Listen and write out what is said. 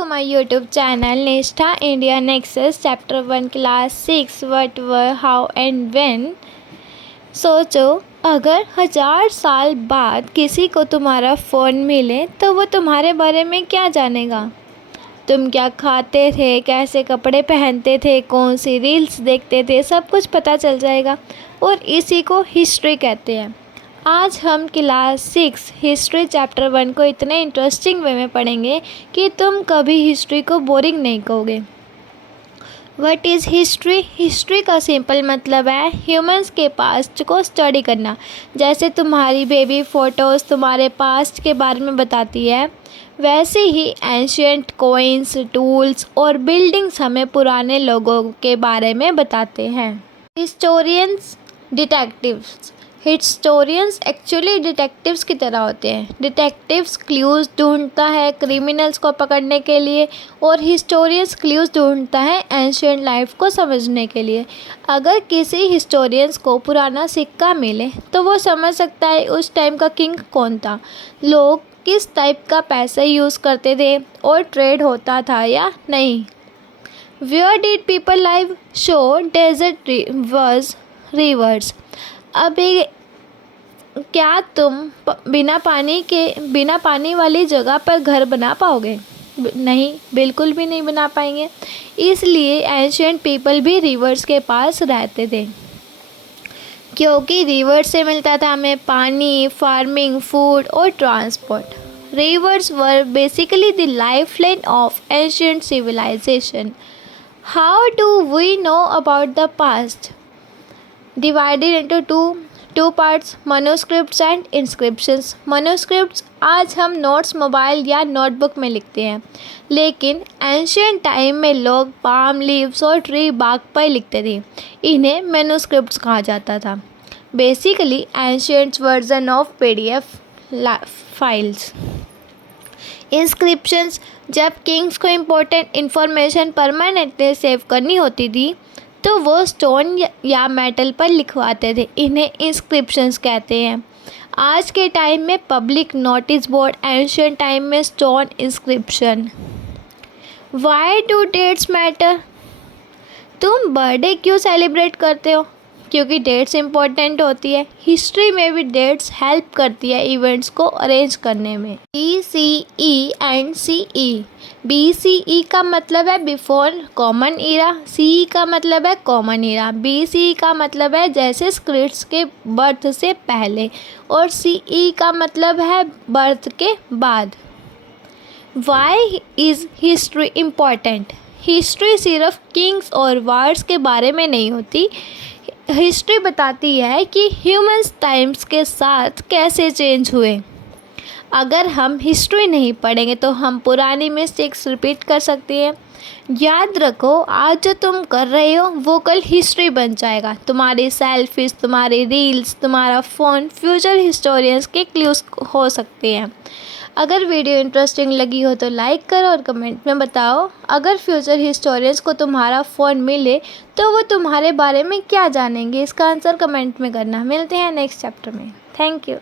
to my YouTube channel Nishtha India Nexus Chapter 1 Class 6 What Were How and When। सोचो अगर 1000 साल बाद किसी को तुम्हारा फ़ोन मिले तो वो तुम्हारे बारे में क्या जानेगा। तुम क्या खाते थे, कैसे कपड़े पहनते थे, कौन सी रील्स देखते थे, सब कुछ पता चल जाएगा और इसी को हिस्ट्री कहते हैं। आज हम क्लास 6 हिस्ट्री चैप्टर 1 को इतने इंटरेस्टिंग वे में पढ़ेंगे कि तुम कभी हिस्ट्री को बोरिंग नहीं कहोगे। What is history? हिस्ट्री का सिंपल मतलब है ह्यूमंस के पास्ट को स्टडी करना। जैसे तुम्हारी बेबी फ़ोटोज़ तुम्हारे पास्ट के बारे में बताती है, वैसे ही एंशियंट कोइंस, टूल्स और बिल्डिंग्स हमें पुराने लोगों के बारे में बताते हैं। Historians, detectives. Historians actually detectives की तरह होते हैं। डिटेक्टिव्स क्लूज़ ढूंढता है क्रिमिनल्स को पकड़ने के लिए और हिस्टोरियंस क्लूज़ ढूंढता है एंशियंट लाइफ को समझने के लिए। अगर किसी हिस्टोरियंस को पुराना सिक्का मिले तो वो समझ सकता है उस टाइम का किंग कौन था, लोग किस टाइप का पैसा यूज़ करते थे और ट्रेड होता था या नहीं। Where did people live? So desert was rivers. अभी क्या तुम बिना पानी वाली जगह पर घर बना पाओगे? नहीं, बिल्कुल भी नहीं बना पाएंगे। इसलिए एंशियंट पीपल भी रिवर्स के पास रहते थे क्योंकि रिवर से मिलता था हमें पानी, फार्मिंग, फूड और transport. Rivers were basically the lifeline of ancient civilization. How do we know about the past? Divided into two parts, manuscripts and inscriptions। manuscripts आज हम नोट्स मोबाइल या नोटबुक में लिखते हैं, लेकिन एंशियंट टाइम में लोग पाम लीव्स और ट्री बाग पर लिखते थे। इन्हें मैन्युस्क्रिप्ट्स कहा जाता था। Basically ancient version of PDF files. Inscriptions, जब किंग्स को इम्पोर्टेंट इंफॉर्मेशन परमानेंटली सेव करनी होती थी तो वो स्टोन या मेटल पर लिखवाते थे। इन्हें इंस्क्रिप्शंस कहते हैं। आज के टाइम में public notice board, ancient time में stone inscription. Why do dates matter? तुम बर्थडे क्यों सेलिब्रेट करते हो? क्योंकि डेट्स इम्पोर्टेंट होती है। हिस्ट्री में भी डेट्स हेल्प करती है इवेंट्स को अरेंज करने में। BCE and CE। BCE का मतलब है बिफोर कॉमन ईरा, CE का मतलब है कॉमन ईरा। BCE का मतलब है जैसे क्रिस्ट के बर्थ से पहले और CE का मतलब है बर्थ के बाद। Why is history important? History सिर्फ किंग्स और वार्स के बारे में नहीं होती। हिस्ट्री बताती है कि ह्यूमंस टाइम्स के साथ कैसे चेंज हुए। अगर हम हिस्ट्री नहीं पढ़ेंगे तो हम पुरानी मिस्टेक्स रिपीट कर सकते हैं। याद रखो, आज जो तुम कर रहे हो वो कल हिस्ट्री बन जाएगा। तुम्हारी सेल्फीज, तुम्हारी रील्स, तुम्हारा फ़ोन फ्यूचर हिस्टोरियंस के क्लूज हो सकते हैं। अगर वीडियो इंटरेस्टिंग लगी हो तो लाइक करो और कमेंट में बताओ अगर फ्यूचर हिस्टोरियंस को तुम्हारा फ़ोन मिले तो वो तुम्हारे बारे में क्या जानेंगे। इसका आंसर कमेंट में करना। मिलते हैं नेक्स्ट चैप्टर में। Thank you.